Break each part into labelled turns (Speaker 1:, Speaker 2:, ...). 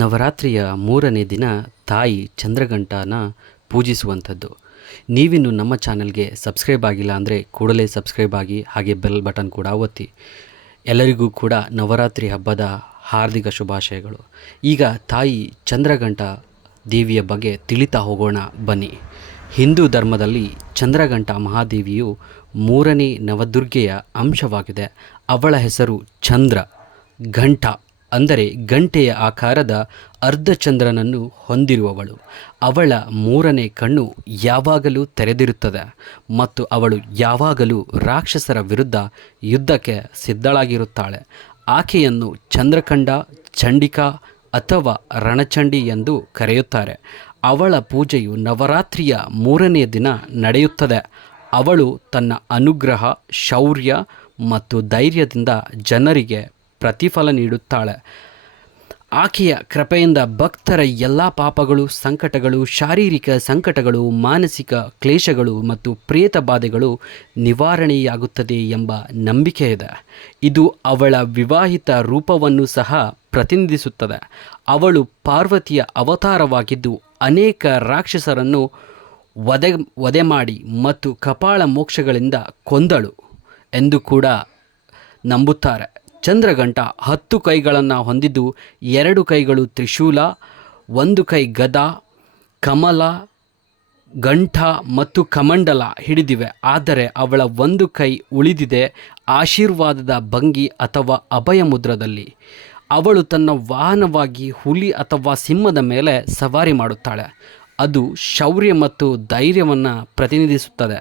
Speaker 1: ನವರಾತ್ರಿಯ ಮೂರನೇ ದಿನ ತಾಯಿ ಚಂದ್ರಗಂಟಾನ ಪೂಜಿಸುವಂಥದ್ದು. ನೀವಿನ್ನು ನಮ್ಮ ಚಾನಲ್ಗೆ ಸಬ್ಸ್ಕ್ರೈಬ್ ಆಗಿಲ್ಲ ಅಂದರೆ ಕೂಡಲೇ ಸಬ್ಸ್ಕ್ರೈಬ್ ಆಗಿ ಹಾಗೆ ಬೆಲ್ ಬಟನ್ ಕೂಡ ಒತ್ತಿ. ಎಲ್ಲರಿಗೂ ಕೂಡ ನವರಾತ್ರಿ ಹಬ್ಬದ ಹಾರ್ದಿಕ ಶುಭಾಶಯಗಳು. ಈಗ ತಾಯಿ ಚಂದ್ರಘಂಟ ದೇವಿಯ ಬಗ್ಗೆ ತಿಳಿತಾ ಹೋಗೋಣ, ಬನ್ನಿ. ಹಿಂದೂ ಧರ್ಮದಲ್ಲಿ ಚಂದ್ರಘಂಟ ಮಹಾದೇವಿಯು ಮೂರನೇ ನವದುರ್ಗೆಯ ಅಂಶವಾಗಿದೆ. ಅವಳ ಹೆಸರು ಚಂದ್ರ, ಘಂಟ. ಅಂದರೆ ಗಂಟೆಯ ಆಕಾರದ ಅರ್ಧಚಂದ್ರನನ್ನು ಹೊಂದಿರುವವಳು. ಅವಳ ಮೂರನೇ ಕಣ್ಣು ಯಾವಾಗಲೂ ತೆರೆದಿರುತ್ತದೆ ಮತ್ತು ಅವಳು ಯಾವಾಗಲೂ ರಾಕ್ಷಸರ ವಿರುದ್ಧ ಯುದ್ಧಕ್ಕೆ ಸಿದ್ಧಳಾಗಿರುತ್ತಾಳೆ. ಆಕೆಯನ್ನು ಚಂದ್ರಖಂಡ, ಚಂಡಿಕಾ ಅಥವಾ ರಣಚಂಡಿ ಎಂದು ಕರೆಯುತ್ತಾರೆ. ಅವಳ ಪೂಜೆಯು ನವರಾತ್ರಿಯ ಮೂರನೇ ದಿನ ನಡೆಯುತ್ತದೆ. ಅವಳು ತನ್ನ ಅನುಗ್ರಹ, ಶೌರ್ಯ ಮತ್ತು ಧೈರ್ಯದಿಂದ ಜನರಿಗೆ ಪ್ರತಿಫಲ ನೀಡುತ್ತಾಳೆ. ಆಕೆಯ ಕೃಪೆಯಿಂದ ಭಕ್ತರ ಎಲ್ಲ ಪಾಪಗಳು, ಸಂಕಟಗಳು, ಶಾರೀರಿಕ ಸಂಕಟಗಳು, ಮಾನಸಿಕ ಕ್ಲೇಶಗಳು ಮತ್ತು ಪ್ರೇತ ಬಾಧೆಗಳು ನಿವಾರಣೆಯಾಗುತ್ತದೆ ಎಂಬ ನಂಬಿಕೆ ಇದೆ. ಇದು ಅವಳ ವಿವಾಹಿತ ರೂಪವನ್ನು ಸಹ ಪ್ರತಿನಿಧಿಸುತ್ತದೆ. ಅವಳು ಪಾರ್ವತಿಯ ಅವತಾರವಾಗಿದ್ದು ಅನೇಕ ರಾಕ್ಷಸರನ್ನು ವಧೆ ವಧೆ ಮಾಡಿ ಮತ್ತು ಕಪಾಳ ಮೋಕ್ಷಗಳಿಂದ ಕೊಂದಳು ಎಂದು ಕೂಡ ನಂಬುತ್ತಾರೆ. ಚಂದ್ರಘಂಟ ಹತ್ತು ಕೈಗಳನ್ನು ಹೊಂದಿದ್ದು ಎರಡು ಕೈಗಳು ತ್ರಿಶೂಲ, ಒಂದು ಕೈ ಗದ, ಕಮಲ ಗಂಠ ಮತ್ತು ಕಮಂಡಲ ಹಿಡಿದಿವೆ. ಆದರೆ ಅವಳ ಒಂದು ಕೈ ಉಳಿದಿದೆ ಆಶೀರ್ವಾದದ ಭಂಗಿ ಅಥವಾ ಅಭಯ ಮುದ್ರದಲ್ಲಿ. ಅವಳು ತನ್ನ ವಾಹನವಾಗಿ ಹುಲಿ ಅಥವಾ ಸಿಂಹದ ಮೇಲೆ ಸವಾರಿ ಮಾಡುತ್ತಾಳೆ. ಅದು ಶೌರ್ಯ ಮತ್ತು ಧೈರ್ಯವನ್ನು ಪ್ರತಿನಿಧಿಸುತ್ತದೆ.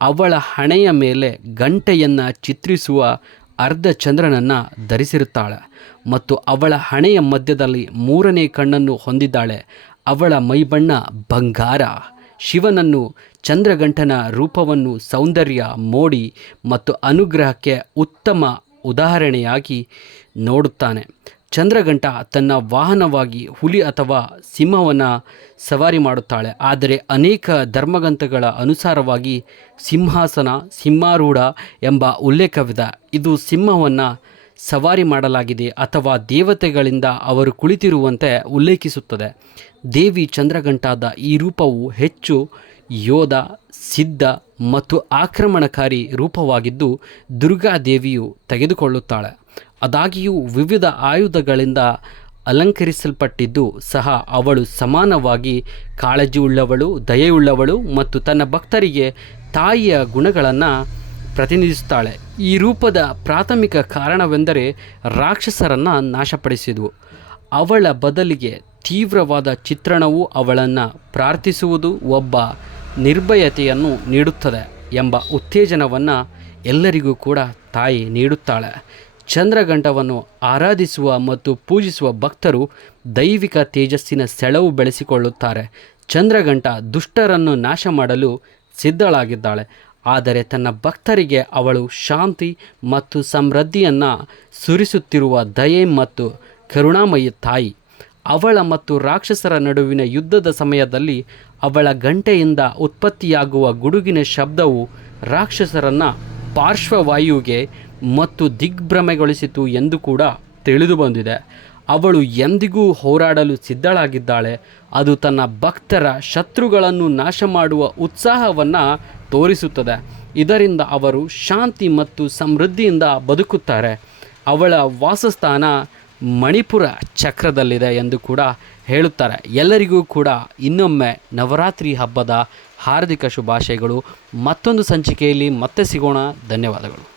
Speaker 1: ಅವಳ ಹಣೆಯ ಮೇಲೆ ಗಂಟೆಯನ್ನು ಚಿತ್ರಿಸುವ ಅರ್ಧ ಚಂದ್ರನನ್ನು ಧರಿಸಿರುತ್ತಾಳೆ ಮತ್ತು ಅವಳ ಹಣೆಯ ಮಧ್ಯದಲ್ಲಿ ಮೂರನೇ ಕಣ್ಣನ್ನು ಹೊಂದಿದ್ದಾಳೆ. ಅವಳ ಮೈಬಣ್ಣ ಬಂಗಾರ. ಶಿವನನ್ನು ಚಂದ್ರಗಂಟನ ರೂಪವನ್ನು ಸೌಂದರ್ಯ, ಮೋಡಿ ಮತ್ತು ಅನುಗ್ರಹಕ್ಕೆ ಉತ್ತಮ ಉದಾಹರಣೆಯಾಗಿ ನೋಡುತ್ತಾನೆ. ಚಂದ್ರಗಂಟ ತನ್ನ ವಾಹನವಾಗಿ ಹುಲಿ ಅಥವಾ ಸಿಂಹವನ್ನು ಸವಾರಿ ಮಾಡುತ್ತಾಳೆ. ಆದರೆ ಅನೇಕ ಧರ್ಮಗ್ರಂಥಗಳ ಅನುಸಾರವಾಗಿ ಸಿಂಹಾಸನ, ಸಿಂಹಾರೂಢ ಎಂಬ ಉಲ್ಲೇಖವಿದೆ. ಇದು ಸಿಂಹವನ್ನು ಸವಾರಿ ಮಾಡಲಾಗಿದೆ ಅಥವಾ ದೇವತೆಗಳಿಂದ ಅವರು ಕುಳಿತಿರುವಂತೆ ಉಲ್ಲೇಖಿಸುತ್ತದೆ. ದೇವಿ ಚಂದ್ರಗಂಟಾದ ಈ ರೂಪವು ಹೆಚ್ಚು ಯೋಧ, ಸಿದ್ಧ ಮತ್ತು ಆಕ್ರಮಣಕಾರಿ ರೂಪವಾಗಿದ್ದು ದುರ್ಗಾದೇವಿಯು ತೆಗೆದುಕೊಳ್ಳುತ್ತಾಳೆ. ಆದಾಗಿಯೂ ವಿವಿಧ ಆಯುಧಗಳಿಂದ ಅಲಂಕರಿಸಲ್ಪಟ್ಟಿದ್ದು ಸಹ ಅವಳು ಸಮಾನವಾಗಿ ಕಾಳಜಿಯುಳ್ಳವಳು, ದಯೆಯುಳ್ಳವಳು ಮತ್ತು ತನ್ನ ಭಕ್ತರಿಗೆ ತಾಯಿಯ ಗುಣಗಳನ್ನು ಪ್ರತಿನಿಧಿಸುತ್ತಾಳೆ. ಈ ರೂಪದ ಪ್ರಾಥಮಿಕ ಕಾರಣವೆಂದರೆ ರಾಕ್ಷಸರನ್ನು ನಾಶಪಡಿಸಿದವು. ಅವಳ ಬದಲಿಗೆ ತೀವ್ರವಾದ ಚಿತ್ರಣವು ಅವಳನ್ನು ಪ್ರಾರ್ಥಿಸುವುದು ಒಬ್ಬ ನಿರ್ಭಯತೆಯನ್ನು ನೀಡುತ್ತದೆ ಎಂಬ ಉತ್ತೇಜನವನ್ನು ಎಲ್ಲರಿಗೂ ಕೂಡ ತಾಯಿ ನೀಡುತ್ತಾಳೆ. ಚಂದ್ರಗಂಟವನ್ನು ಆರಾಧಿಸುವ ಮತ್ತು ಪೂಜಿಸುವ ಭಕ್ತರು ದೈವಿಕ ತೇಜಸ್ಸಿನ ಸೆಳವು ಬೆಳೆಸಿಕೊಳ್ಳುತ್ತಾರೆ. ಚಂದ್ರಗಂಟ ದುಷ್ಟರನ್ನು ನಾಶ ಮಾಡಲು ಸಿದ್ಧಳಾಗಿದ್ದಾಳೆ. ಆದರೆ ತನ್ನ ಭಕ್ತರಿಗೆ ಅವಳು ಶಾಂತಿ ಮತ್ತು ಸಮೃದ್ಧಿಯನ್ನು ಸುರಿಸುತ್ತಿರುವ ದಯೆ ಮತ್ತು ಕರುಣಾಮಯಿ ತಾಯಿ. ಅವಳ ಮತ್ತು ರಾಕ್ಷಸರ ನಡುವಿನ ಯುದ್ಧದ ಸಮಯದಲ್ಲಿ ಅವಳ ಗಂಟೆಯಿಂದ ಉತ್ಪತ್ತಿಯಾಗುವ ಗುಡುಗಿನ ಶಬ್ದವು ರಾಕ್ಷಸರನ್ನು ಪಾರ್ಶ್ವವಾಯುವಿಗೆ ಮತ್ತು ದಿಗ್ಭ್ರಮೆಗೊಳಿಸಿತು ಎಂದು ಕೂಡ ತಿಳಿದು ಬಂದಿದೆ. ಅವಳು ಎಂದಿಗೂ ಹೋರಾಡಲು ಸಿದ್ಧಳಾಗಿದ್ದಾಳೆ. ಅದು ತನ್ನ ಭಕ್ತರ ಶತ್ರುಗಳನ್ನು ನಾಶ ಮಾಡುವ ಉತ್ಸಾಹವನ್ನು ತೋರಿಸುತ್ತದೆ. ಇದರಿಂದ ಅವರು ಶಾಂತಿ ಮತ್ತು ಸಮೃದ್ಧಿಯಿಂದ ಬದುಕುತ್ತಾರೆ. ಅವಳ ವಾಸಸ್ಥಾನ ಮಣಿಪುರ ಚಕ್ರದಲ್ಲಿದೆ ಎಂದು ಕೂಡ ಹೇಳುತ್ತಾರೆ. ಎಲ್ಲರಿಗೂ ಕೂಡ ಇನ್ನೊಮ್ಮೆ ನವರಾತ್ರಿ ಹಬ್ಬದ ಹಾರ್ದಿಕ ಶುಭಾಶಯಗಳು. ಮತ್ತೊಂದು ಸಂಚಿಕೆಯಲ್ಲಿ ಮತ್ತೆ ಸಿಗೋಣ. ಧನ್ಯವಾದಗಳು.